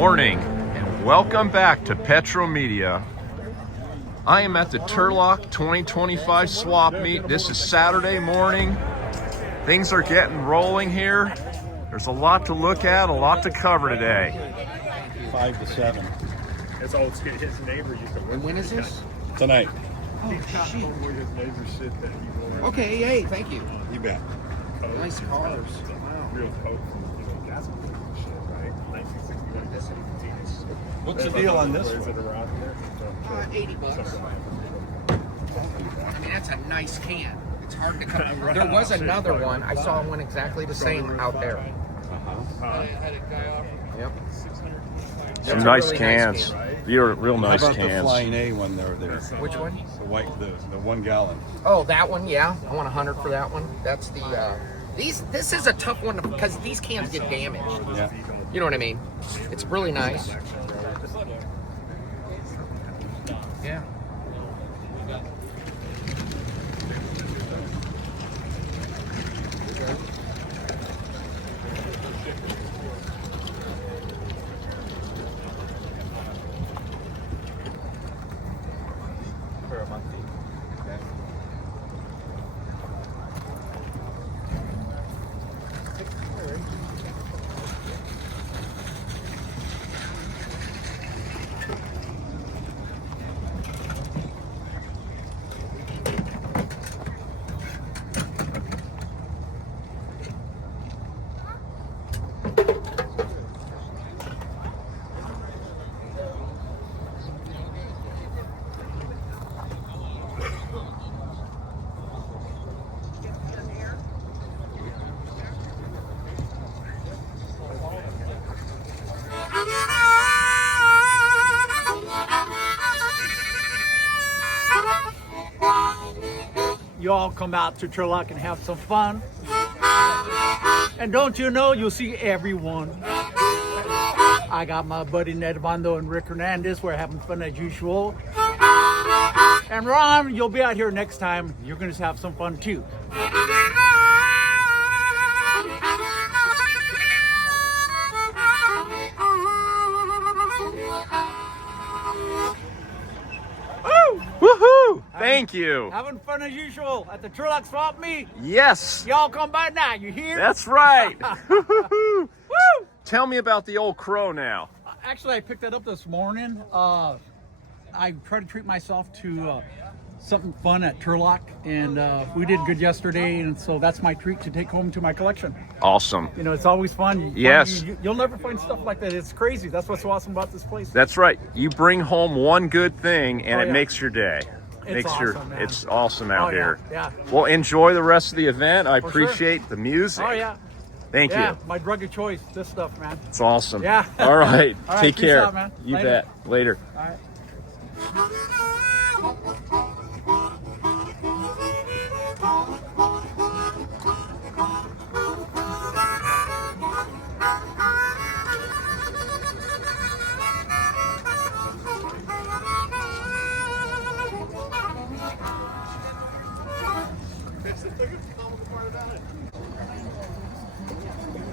morning and welcome back to Petro Media. I am at the Turlock 2025 swap meet. This is Saturday morning. Things are getting rolling here. There's a lot to look at, a lot to cover today. 5 to 7. His neighbor used to work. And when is this? Tonight. Oh, shit. Where his neighbor shit that he rolled. Okay, hey, thank you. You bet. Nice cars. Wow. Real coke from, gas and shit, right? 1961. This What's the deal on this Is one? it around here? $80. I mean, that's a nice can. It's hard to come. There was another one. I saw one exactly the same out there. Yep. Some That's a nice really cans. You're real nice How about the cans. Flying A one there? Which one? The white, the 1 gallon. Oh, that one. Yeah, I want 100 for that one. That's the. This is a tough one because these cans get damaged. Yeah. You know what I mean? It's really nice. Yeah. You all come out to Turlock and have some fun. And don't you know, you'll see everyone. I got my buddy Ned Bondo and Rick Hernandez. We're having fun as usual. And Ron, you'll be out here next time. You're going to have some fun too. Woohoo! Thank you. Having fun as usual at the Turlock Swap Meet. Yes, Y'all come by now, you hear? that's right. Woo! Tell me about the old crow now. Actually, I picked that up this morning. I try to treat myself to something fun at Turlock, and we did good yesterday, and so that's my treat to take home to my collection. Awesome. You know, it's always fun. Yes. You'll never find stuff like that. It's crazy. That's what's so awesome about this place. That's right. You bring home one good thing and Oh, it yeah. makes your day. It's awesome, man. It's awesome out Oh, yeah, here. yeah. Well, enjoy the rest of the event. I For sure. appreciate the music. Oh, yeah. Thank Yeah, you. my drug of choice, this stuff, man. It's awesome. Yeah. All right. All right, Take peace care. out, man. You Later. bet. Later. All right.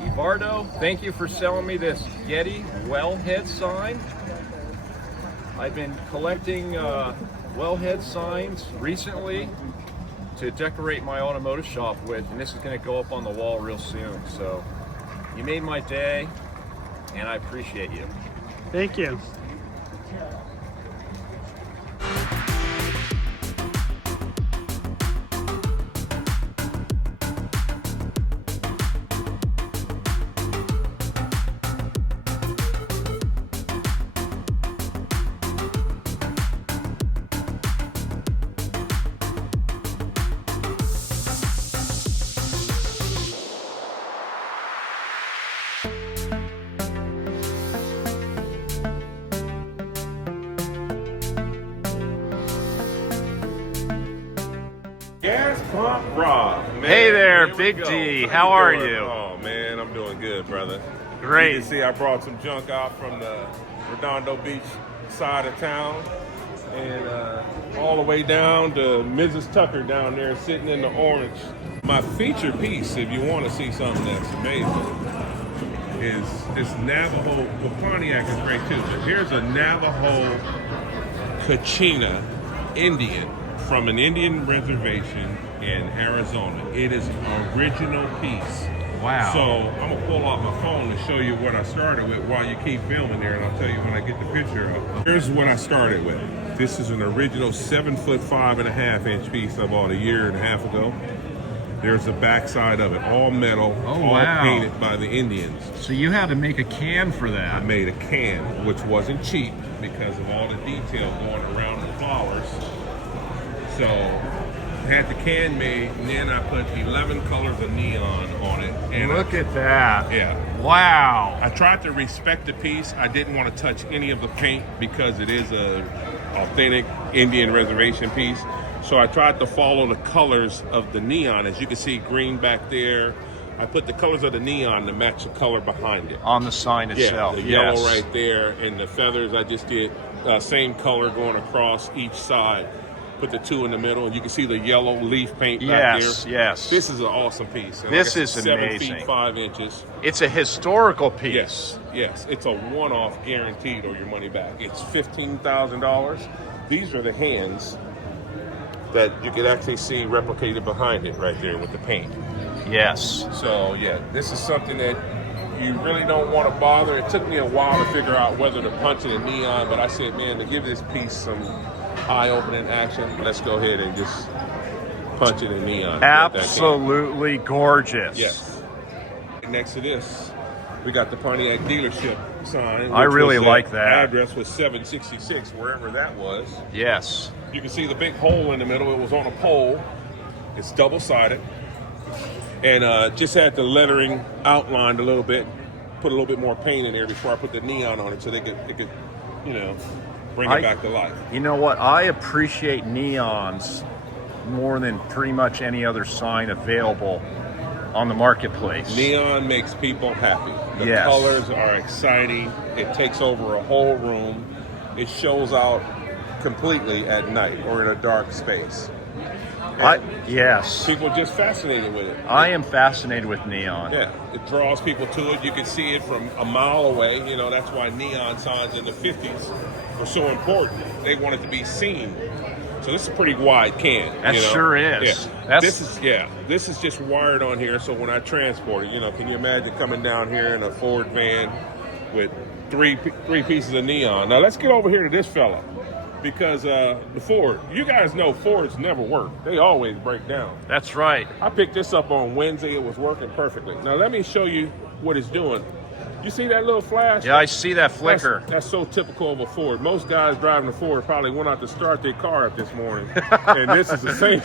Eduardo, thank you for selling me this Yeti wellhead sign. I've been collecting wellhead signs recently to decorate my automotive shop with, and this is going to go up on the wall real soon. So you made my day, and I appreciate you. Thank you. Gas Pump Rob. Man, Hey there, here we Big go. D. you How are doing? you? Oh man, I'm doing good, brother. Great. You can see I brought some junk out from the Redondo Beach side of town, and all the way down to Mrs. Tucker down there sitting in the orange. My feature piece, if you want to see something that's amazing, is this Navajo. Well, Pontiac is great too, but here's a Navajo Kachina Indian from an Indian reservation in Arizona. It is an original piece. Wow. So I'm gonna pull out my phone to show you what I started with while you keep filming there, and I'll tell you when I get the picture up. Here's what I started with. This is an original 7'5" 5.5" piece I bought a year and a half ago. There's the backside of it, all metal, all painted by the Indians. So you had to make a can for that. I made a can, which wasn't cheap because of all the detail going around the flowers. So I had the can made, and then I put 11 colors of neon on it. And Look at that. Yeah. Wow. I tried to respect the piece. I didn't want to touch any of the paint because it is a authentic Indian reservation piece. So I tried to follow the colors of the neon. As you can see, green back there. I put the colors of the neon to match the color behind it. On the sign itself. The yellow right there, and the feathers I just did same color going across each side. Put the two in the middle, and you can see the yellow leaf paint back there. Yes. This is an awesome piece. And This like is 7 amazing. feet 5 inches. It's a historical piece. Yes, yes. It's a one-off guaranteed or your money back. It's $15,000. These are the hands that you could actually see replicated behind it right there with the paint. Yes. So yeah, this is something that you really don't want to bother. It took me a while to figure out whether to punch it in neon, but I said, man, to give this piece some eye-opening action, let's go ahead and just punch it in neon. Absolutely gorgeous. Yes. Next to this, we got the Pontiac dealership sign. I really was, like that. Address was 766, wherever that was. Yes. You can see the big hole in the middle. It was on a pole. It's double-sided. And just had the lettering outlined a little bit. Put a little bit more paint in there before I put the neon on it so it could, you know, bring it back to life. You know what? I appreciate neons more than pretty much any other sign available on the marketplace. Neon makes people happy. The Yes. colors are exciting. It takes over a whole room. It shows out completely at night or in a dark space. Yes. People are just fascinated with it. I am fascinated with neon. Yeah, it draws people to it. You can see it from a mile away. You know, that's why neon signs in the 50s were so important. They wanted to be seen. So this is a pretty wide can. That sure is. Yeah. This is just wired on here. So when I transport it, you know, can you imagine coming down here in a Ford van with three pieces of neon? Now let's get over here to this fella, because the Ford, you guys know Fords never work. They always break down. That's right. I picked this up on Wednesday. It was working perfectly. Now let me show you what it's doing. You see that little flash? Yeah, I see that flicker. That's so typical of a Ford. Most guys driving a Ford probably went out to start their car up this morning, and this is the same.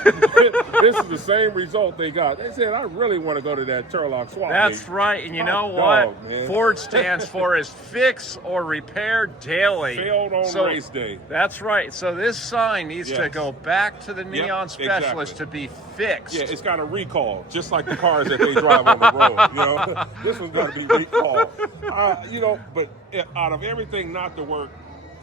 This is the same result they got. They said, "I really want to go to that Turlock swap." That's right. And you know what? Ford stands for is fix or repair daily. Failed on race day. That's right. So this sign needs to go back to the neon specialist to be fixed. Yeah, it's got a recall, just like the cars that they drive on the road. You know, this one's got to be recalled. You know, but out of everything not to work,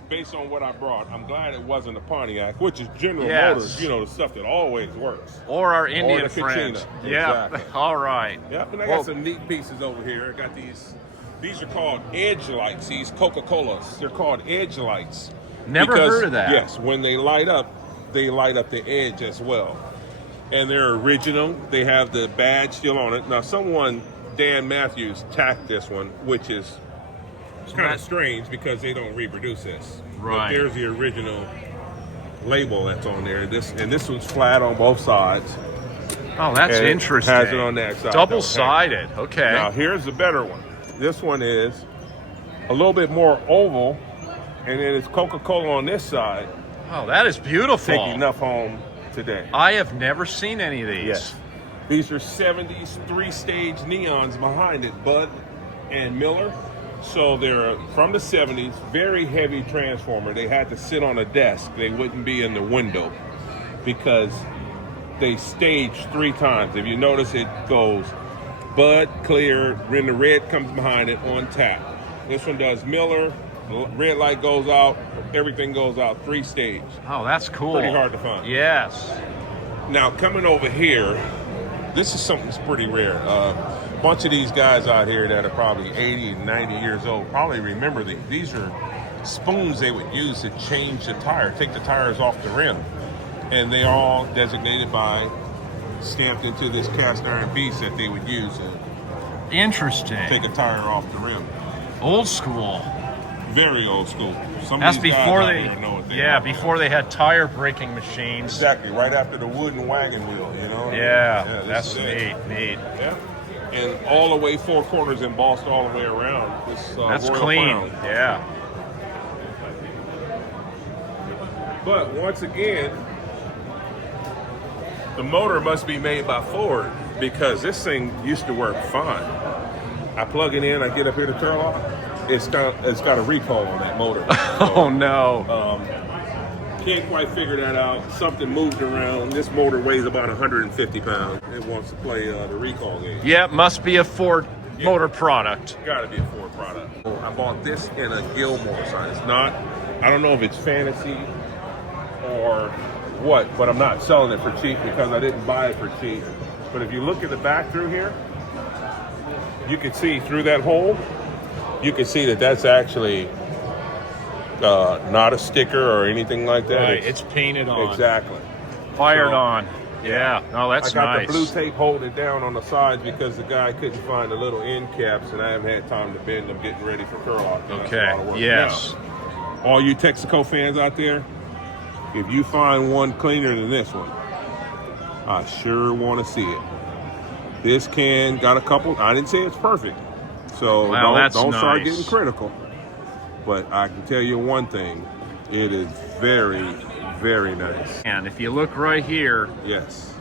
based on what I brought, I'm glad it wasn't a Pontiac, which is General Motors, you know, the stuff that always works. Or our Indian friends. Yeah, exactly. All right. Yep, and I got some neat pieces over here. I got these are called edge lights, these Coca-Colas. They're called edge lights. Never heard of that. Yes, when they light up the edge as well. And they're original. They have the badge still on it. Now Dan Matthews tacked this one, which is kind of strange because they don't reproduce this. Right. But there's the original label that's on there. This one's flat on both sides. Oh, that's and interesting. Has it on that side. Double-sided. Okay. Now here's the better one. This one is a little bit more oval, and then it's Coca-Cola on this side. Oh, that is beautiful. Take enough home today. I have never seen any of these. Yes. These are 70s 3-stage neons behind it, Bud and Miller. So they're from the 70s, very heavy transformer. They had to sit on a desk. They wouldn't be in the window because they staged 3 times. If you notice, it goes Bud, clear, then the red comes behind it on tap. This one does Miller, red light goes out, everything goes out, 3-stage. Oh, that's cool. Pretty hard to find. Yes. Now, coming over here, this is something that's pretty rare. A bunch of these guys out here that are probably 80 and 90 years old probably remember these are spoons they would use to change the tire, take the tires off the rim. And they are all designated by, stamped into this cast iron piece that they would use to Interesting. take a tire off the rim. Old school. Very old school. Some That's of these guys before out they, here know what they yeah, are. before they had tire braking machines. Exactly, right after the wooden wagon wheel, you know? Yeah, this that's is it. neat. Yeah. And all the way 4 corners embossed all the way around. This, That's Royal clean. Crown. Yeah. But once again, the motor must be made by Ford because this thing used to work fine. I plug it in, I get up here to Turlock, it's got a recall on that motor. Oh no. Can't quite figure that out. Something moved around. This motor weighs about 150 pounds. It wants to play the recall game. Yeah, must be a Ford motor product. Gotta be a Ford product. I bought this in a Gilmore size. Not, I don't know if it's fantasy or what, but I'm not selling it for cheap because I didn't buy it for cheap. But if you look at the back through here, you can see through that hole, you can see that that's actually not a sticker or anything like that. Right, it's painted on. Exactly. Fired So, on. Yeah. No, that's I got nice. the blue tape holding it down on the sides because the guy couldn't find the little end caps, and I haven't had time to bend them getting ready for Turlock. Okay. Yes. Now, all you Texaco fans out there, if you find one cleaner than this one, I sure want to see it. This can got a couple. I didn't say it's perfect, so Wow, that's don't start nice. getting critical. But I can tell you one thing: it is very, very nice. And if you look right here, Yes.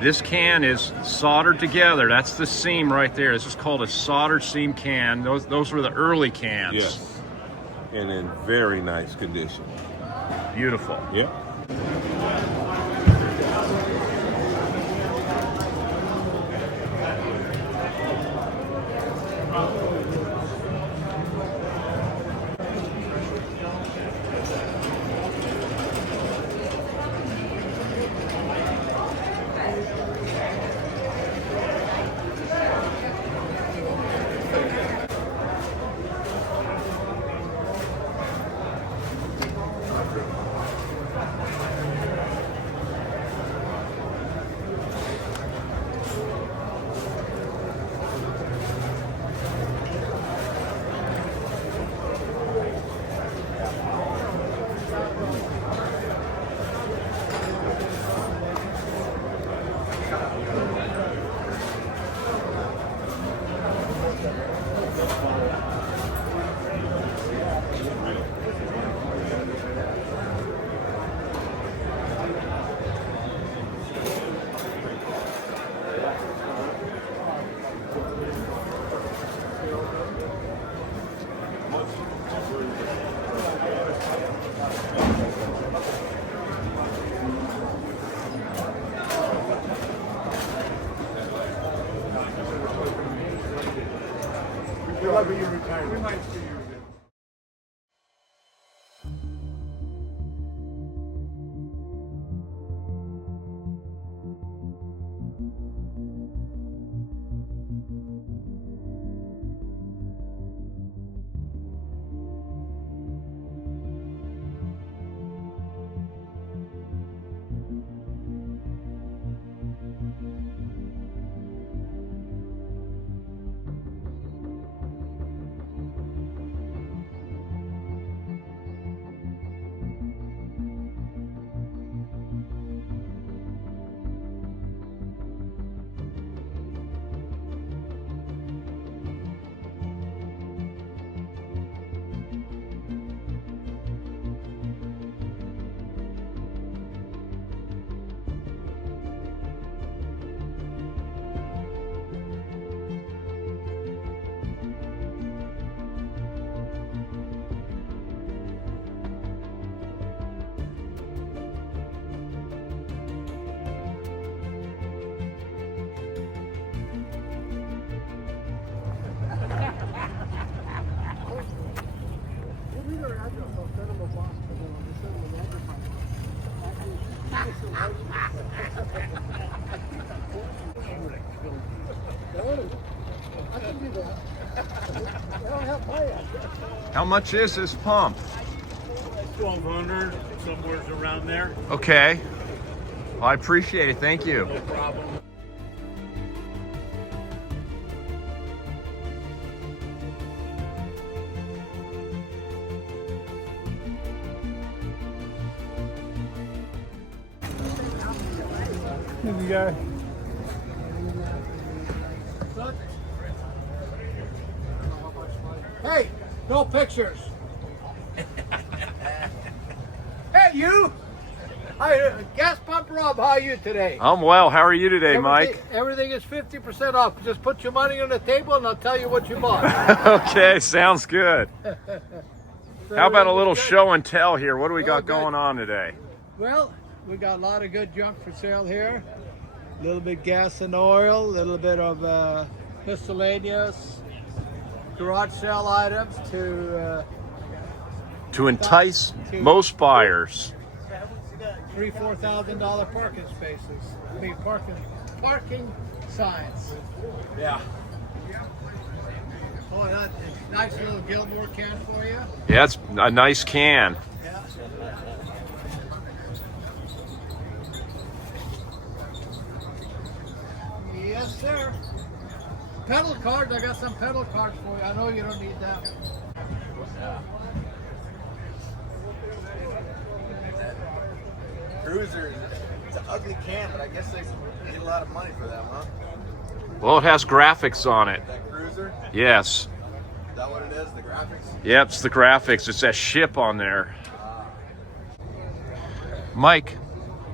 this can is soldered together. That's the seam right there. This is called a soldered seam can. Those were the early cans. Yes. And in very nice condition. Beautiful. Yep. Whenever you retire, we might see you. I can do that. I'll help my ass. How much is this pump? 1,200, somewhere around there. Okay. Well, I appreciate it. Thank you. No problem. Here you go. Hey, no pictures. Hey, you. Hi, gas pump Rob. How are you today? I'm well. How are you today, Mike? Everything is 50% off. Just put your money on the table, and I'll tell you what you bought. Okay, sounds good. So How about a little good. show and tell here? What do we got good. going on today? Well, we got a lot of good junk for sale here. A little bit gas and oil, a little bit of miscellaneous garage sale items to To entice To- most buyers. $3,000-4,000 parking spaces. I mean parking signs. Yeah. Oh, that nice little Gilmore can for you. Yeah, it's a nice can. Yeah. Yes, sir. Pedal cards, I got some pedal cards for you. I know you don't need that. Cruiser, it's an ugly can, but I guess they need a lot of money for that, huh? Well, it has graphics on it. That Cruiser, Yes. is that what it is, the graphics? Yep, it's the graphics. It says ship on there. Mike,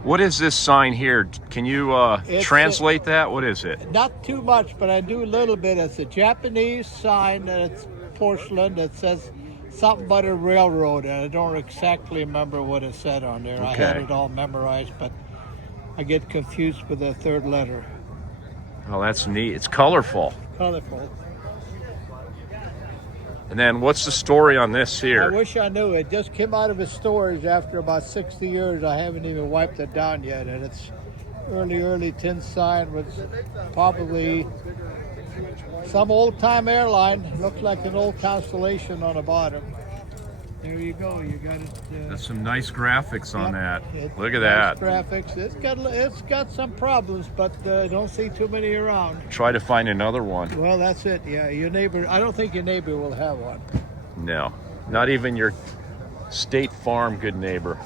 what is this sign here? Can you It's translate that? What is it? Not too much, but I do a little bit. It's a Japanese sign, and it's porcelain that says something about a railroad, and I don't exactly remember what it said on there. I had Okay. it all memorized, but I get confused with the third letter. Oh, that's neat. It's colorful. Colorful. And then what's the story on this I here? wish I knew. It just came out of its storage after about 60 years. I haven't even wiped it down yet, and it's early tin sign with probably some old-time airline. Looks like an old Constellation on the bottom. There you go. You got it. That's some nice graphics on that. It- Look at nice that. graphics. It's got some problems, but don't see too many around. Try to find another one. Well, that's it. Yeah, your neighbor. I don't think your neighbor will have one. No, not even your State Farm good neighbor.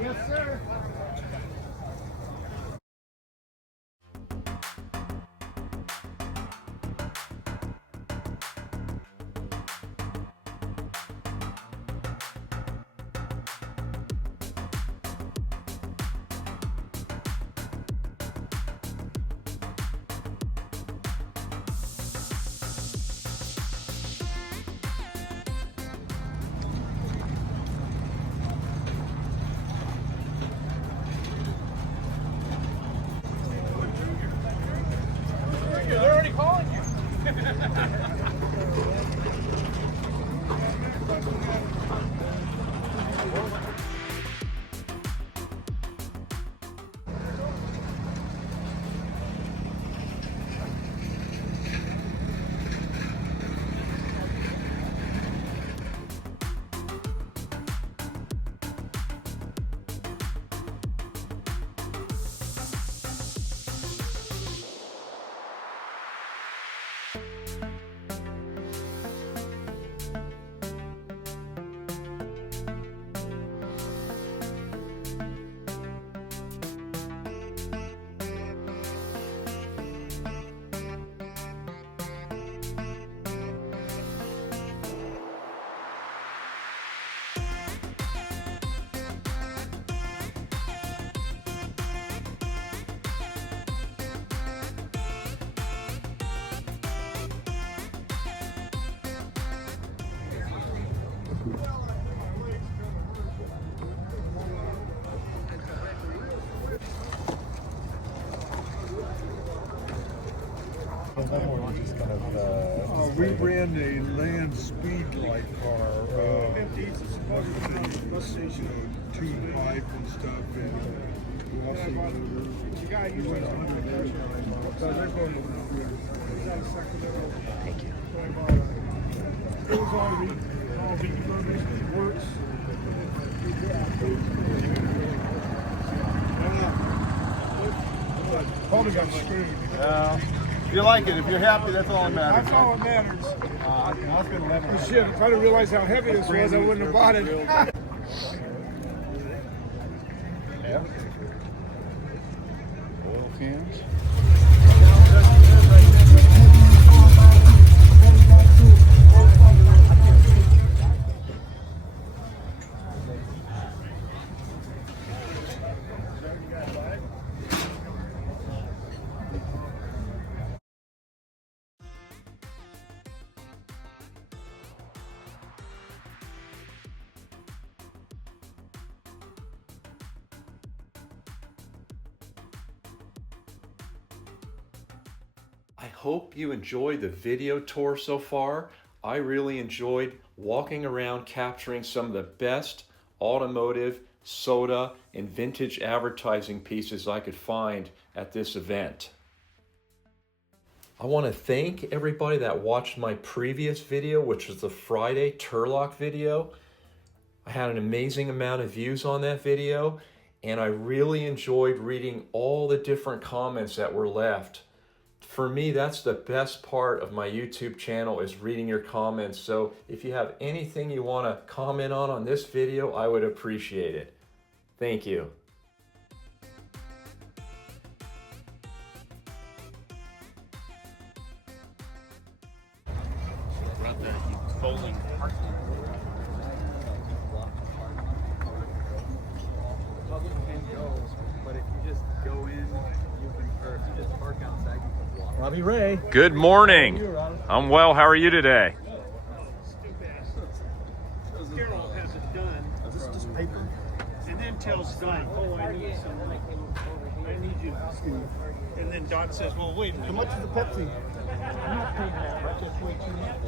Yes, sir. We ran a land speed light car, tuned pipe and stuff, and I'll see you. The guy you went on the first one. They're going to he's out of Sacramento. Thank you. It was all the information works. Probably got screwed. If you like it, if you're happy, that's all that matters. That's all that matters. Shit, if I'd have realized how heavy this was, I wouldn't have bought it. Oil cans. I hope you enjoyed the video tour so far. I really enjoyed walking around capturing some of the best automotive, soda, and vintage advertising pieces I could find at this event. I want to thank everybody that watched my previous video, which was the Friday Turlock video. I had an amazing amount of views on that video, and I really enjoyed reading all the different comments that were left. For me, that's the best part of my YouTube channel, is reading your comments. So if you have anything you want to comment on this video, I would appreciate it. Thank you. Robbie Ray. Good morning. I'm well. How are you today? Carol has it done. This is just paper. And then tells Don, oh, I need you. And then Don says, well, wait a minute. How much is the Pepsi? I'm not paying that. Right? That's way too much.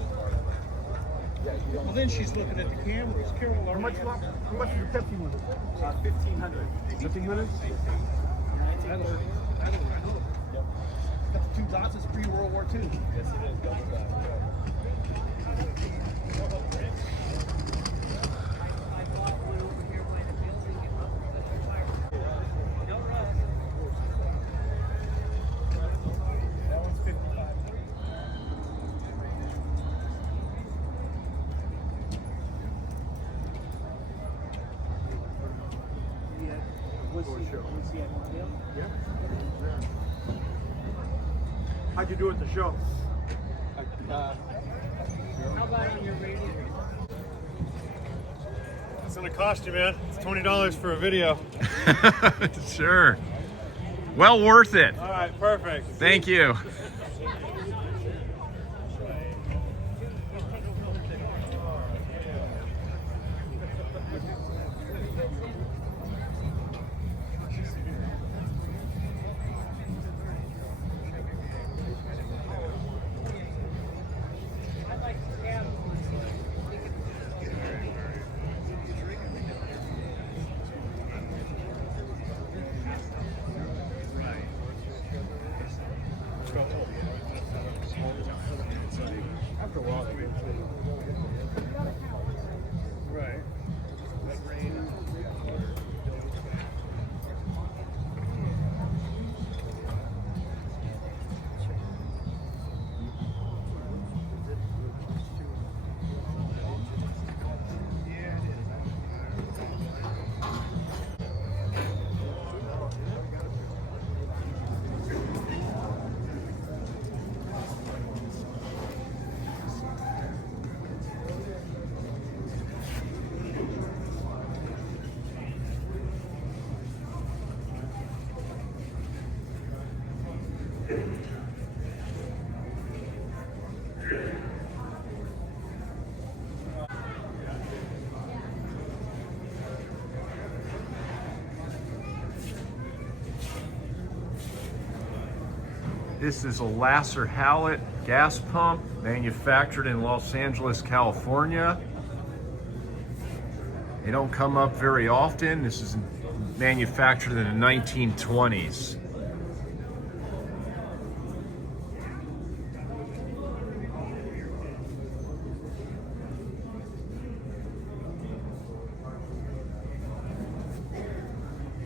Well, then she's looking at the cameras. Carol, How much is the Pepsi one? 1,500. 1,500? Got the 2 dots. It's pre-World War II. Yes, it is. That one's 55. Yeah. How'd you do at the show? How about on your radio? It's gonna cost you, man. It's $20 for a video. Sure. Well worth it. All right, perfect. Thank you. After a while, right. This is a Lasser Hallett gas pump manufactured in Los Angeles, California. They don't come up very often. This is manufactured in the 1920s.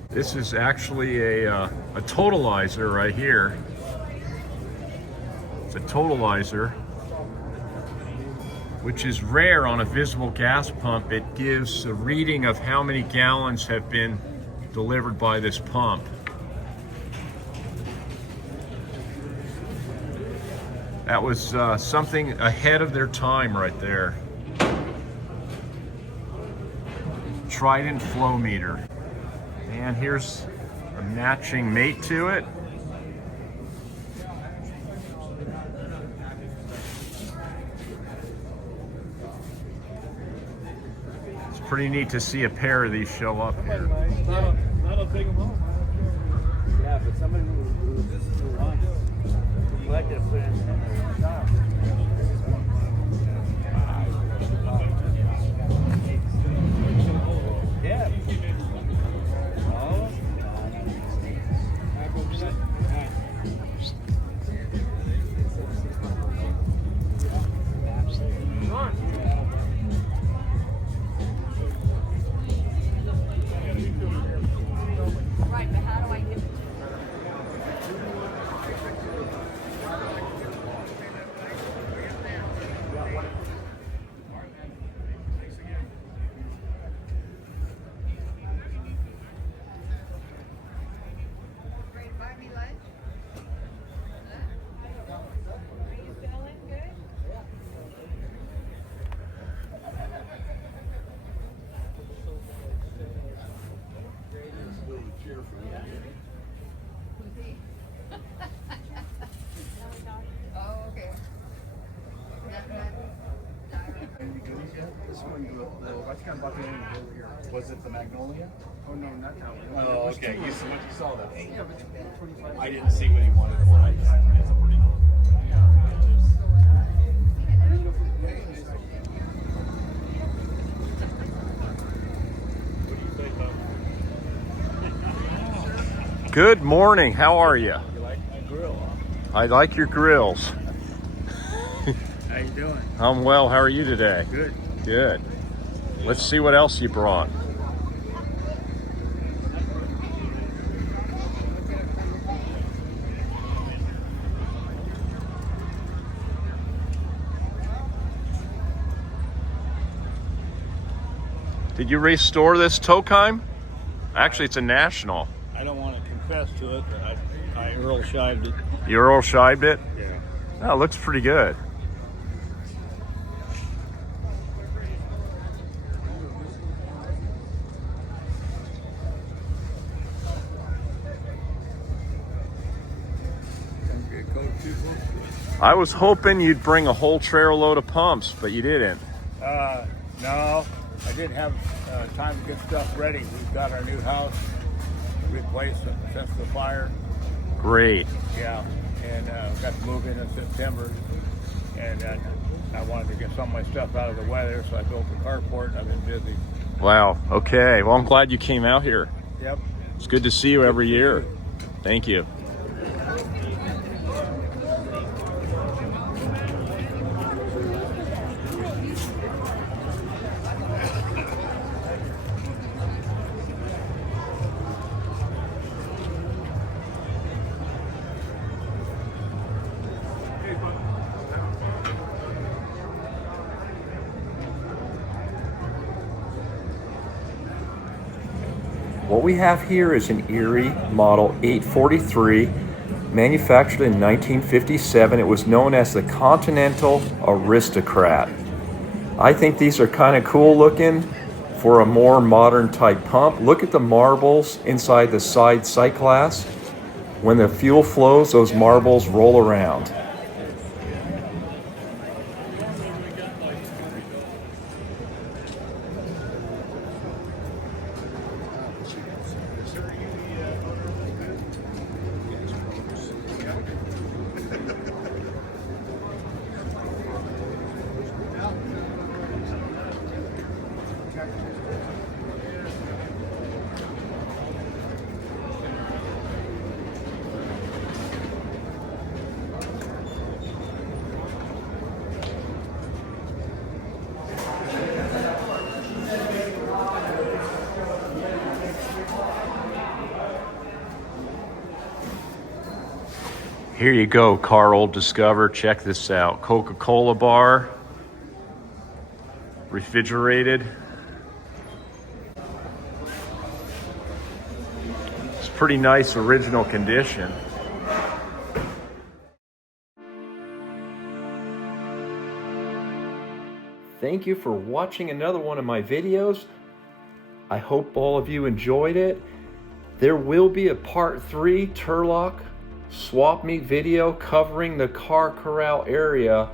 This is actually a totalizer right here. It's a totalizer, which is rare on a visible gas pump. It gives a reading of how many gallons have been delivered by this pump. That was something ahead of their time right there. Trident flow meter. And here's a matching mate to it. It's pretty neat to see a pair of these show up here. Not a big amount. Yeah, but somebody who this is the one. Like it, yeah. Right, but how do I get Was it the Magnolia? Oh no, not that one. Oh, okay. You saw that. Yeah, but I didn't see what he wanted for it. It's a pretty cool. Good morning, how are you? You like my grill, huh? I like your grills. How you doing? I'm well, how are you today? Good. Good. Let's see what else you brought. Did you restore this Tokheim? Actually, it's a national. I don't want to confess to it, but I Earl shived it. You Earl shived it? Yeah. Oh, it looks pretty good. I was hoping you'd bring a whole trailer load of pumps, but you didn't. No, I didn't have time to get stuff ready. We've got our new house replaced since the fire. Great. Yeah, and got to move in September, and I wanted to get some of my stuff out of the weather, so I built the carport, and I've been busy. Wow. Okay. Well, I'm glad you came out here. Yep. It's good to see you every year. Thank you. What we have here is an Erie Model 843, manufactured in 1957. It was known as the Continental Aristocrat. I think these are kind of cool looking for a more modern type pump. Look at the marbles inside the side sight glass. When the fuel flows, those marbles roll around. Here you go, Carl Discover. Check this out. Coca-Cola bar, refrigerated. It's pretty nice original condition. Thank you for watching another one of my videos. I hope all of you enjoyed it. There will be a part 3 Turlock swap meet video covering the car corral area.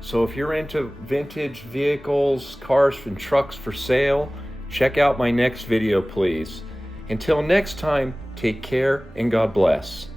So if you're into vintage vehicles, cars and trucks for sale, check out my next video, please. Until next time, take care and God bless.